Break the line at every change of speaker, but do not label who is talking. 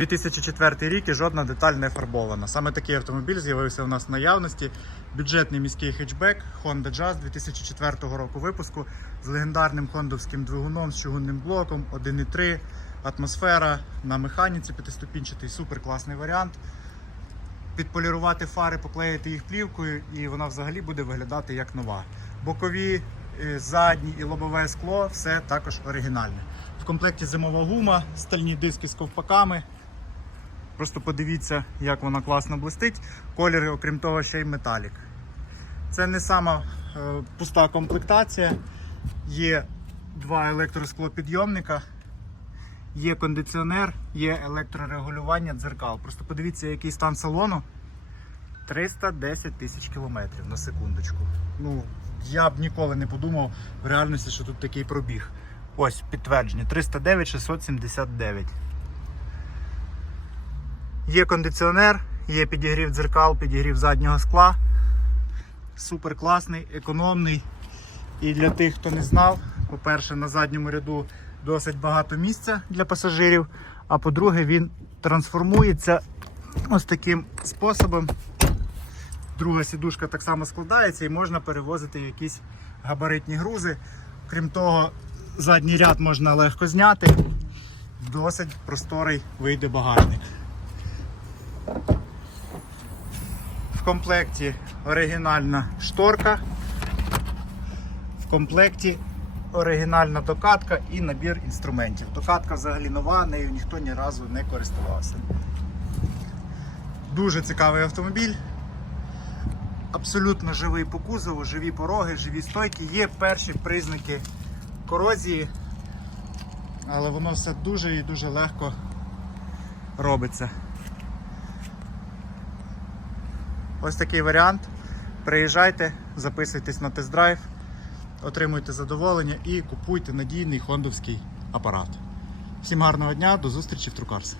2004 рік і жодна деталь не фарбована. Саме такий автомобіль з'явився у нас в наявності. Бюджетний міський хетчбек Honda Jazz 2004 року випуску з легендарним хондовським двигуном з чугунним блоком 1.3, атмосфера на механіці п'ятиступінчатий, супер класний варіант. Підполірувати фари, поклеїти їх плівкою, і вона взагалі буде виглядати як нова. Бокові, е, задні і лобове скло все також оригінальне. В комплекті зимова гума, стальні диски з ковпаками. Просто подивіться, як вона класно блистить. Колір, окрім того, ще й металік. Це не сама е, пуста комплектація. Є два електросклопідйомника, є кондиціонер, є електрорегулювання дзеркал. Просто подивіться, який стан салону. 310 тисяч кілометрів на секундочку. Ну, я б ніколи не подумав в реальності, що тут такий пробіг. Ось підтвердження: 309 679. Є кондиціонер, є підігрів дзеркал, підігрів заднього скла. Супер класний, економний. І для тих, хто не знав, по-перше, на задньому ряду досить багато місця для пасажирів. А по-друге, він трансформується ось таким способом. Друга сідушка так само складається і можна перевозити якісь габаритні грузи. Крім того, задній ряд можна легко зняти. Досить просторий вийде багажник. В комплекті оригінальна шторка. В комплекті оригінальна докатка і набір інструментів. Докатка взагалі нова, нею ніхто ні разу не користувався. Дуже цікавий автомобіль. Абсолютно живий по кузову, живі пороги, живі стойки. Є перші признаки корозії, але воно все дуже і дуже легко робиться. Ось такий варіант. Приїжджайте, записуйтесь на тест-драйв, отримуйте задоволення і купуйте надійний хондовський апарат. Всім гарного дня, до зустрічі в Трукарс.